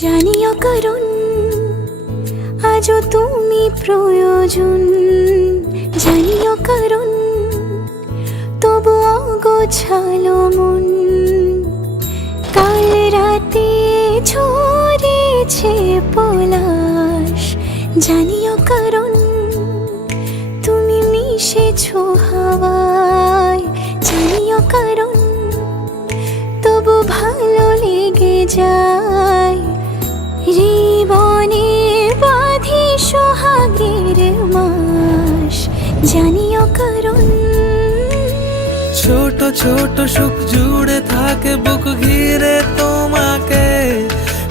জানিও কারণ আজও তুমি প্রয়োজন, জানিও কারণ তবু অগোছালো মন। কাল রাতে ঝরেছে পলাশ, জানিও কারণ তুমি মিশেছো হাওয়ায়, জানিও কারণ তবু ভালো লেগে যায়। জীবনে বাঁধি সোহাগের মাস, জানিও কারণ ছোট ছোট সুখ জুড়ে থাকে বুক ঘিরে তোমাকে।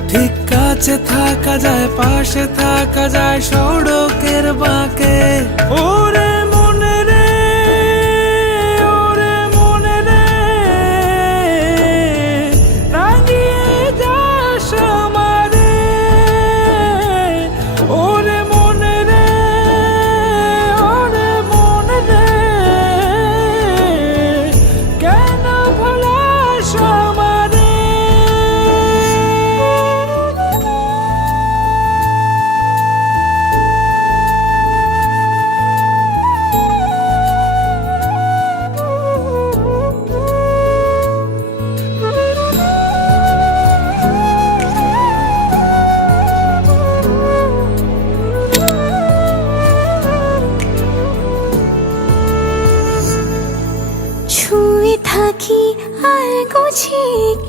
ঠিক কাছে থাকা যায়, পাশে থাকা যায় সড়কের বাঁকে। ওরে মনে রে, ওরে মনে রে, রাঙিয়ে যাস আমারে। ওরে মনে রে, ওরে মনে রে, কেন ভোলাস আমারে। ছুঁয়ে থাকি আর গুছি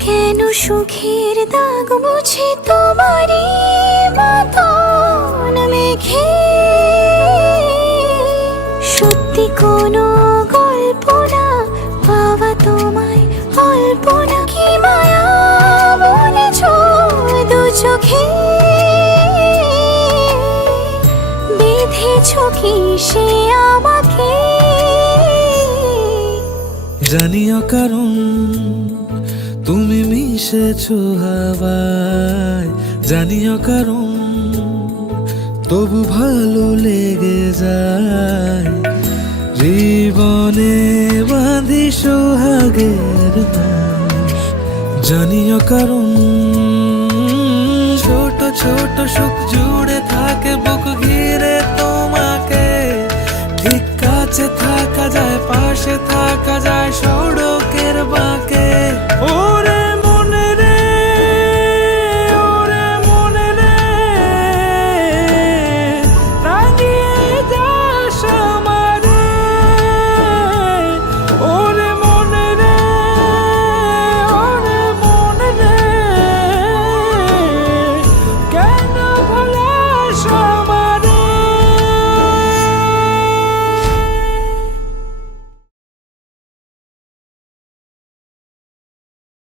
কেন সুখের দাগ মুছে তোমারই মতন মেঘে। সত্যি কোনো গল্প না পাওয়া তোমায় অল্প না, কি মায়া বলেছ দু চোখে। বেঁধেছ কি সে আমাকে, জানিও কারণ তুমি মিশেছো হাওয়ায়, জানিও কারণ তবু ভালো লেগে যায়। জীবনে বাঁধি সোহাগের মাস, জানিও কারণ ছোট ছোট সুখ জুড়ে থাকে বুক ঘিরে তোমাকে। ঠিক কাছে থাকা যায়, পাশে থাকা